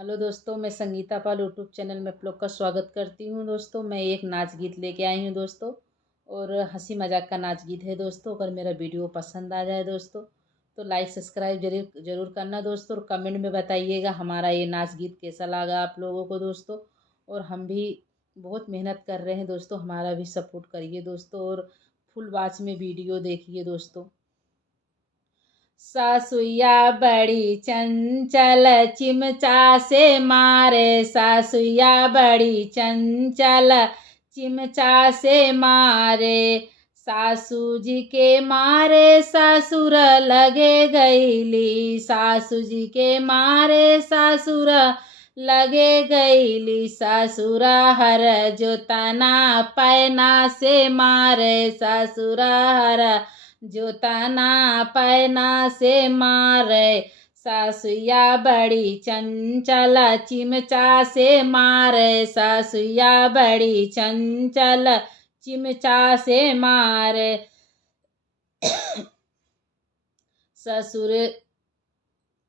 Hello दोस्तों, मैं संगीता पाल YouTube channel में आप लोग का स्वागत करती हूँ। दोस्तों, मैं एक नाच गीत लेके आई हूँ दोस्तों। और हंसी मजाक का नाच गीत है दोस्तों। अगर मेरा वीडियो पसंद आ जाए दोस्तों तो लाइक सब्सक्राइब जरूर जरूर करना दोस्तों। और कमेंट में बताइएगा हमारा ये नाच गीत कैसा लगा आप लोगों को दोस्तों। और हम भी बहुत मेहनत कर रहे हैं दोस्तों, हमारा भी सपोर्ट करिए दोस्तों। और फुल वॉच में वीडियो देखिए दोस्तों। सासुया बड़ी चंचल चिमचा से मारे, सासुया बड़ी चंचल चिमचा से मारे। सासू जी के मारे ससुर लगे गईली, सासू जी के मारे ससुर लगे गईली। ससुर हर जोतना पैना से मारे, ससुर हर जोतना पैना से मारे। सासुया बड़ी चंचल चिमचा से मारे, सासुया बड़ी चंचल चिमचा से मारे। ससुर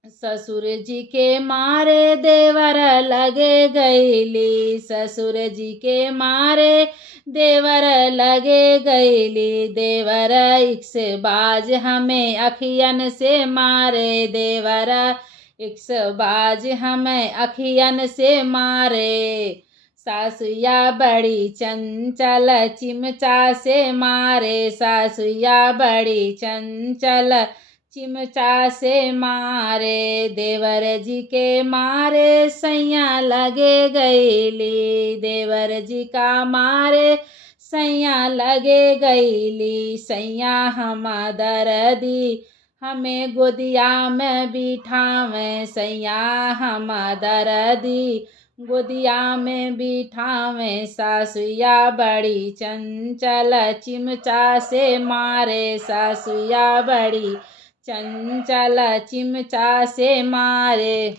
ससुर जी के मारे देवर लगे गईली, ससुर जी के मारे देवर लगे गईली। देवर इक्स बाज हमें अखियन से मारे, देवर इक्स बाज हमें अखियन से मारे। सासुया बड़ी चंचल चिमचा से मारे, सासुया बड़ी चंचल चिमचा से मारे। देवर जी के मारे सैया लगे गईली, देवर जी का मारे सैया लगे गईली। सैया हम दर्दी हमें गोदिया में बिठावे, सैया हम दर्दी गोदिया में बिठावे। सासुया बड़ी चंचल चिमचा से मारे, सासुया बड़ी चंचल चिमचा से मारे।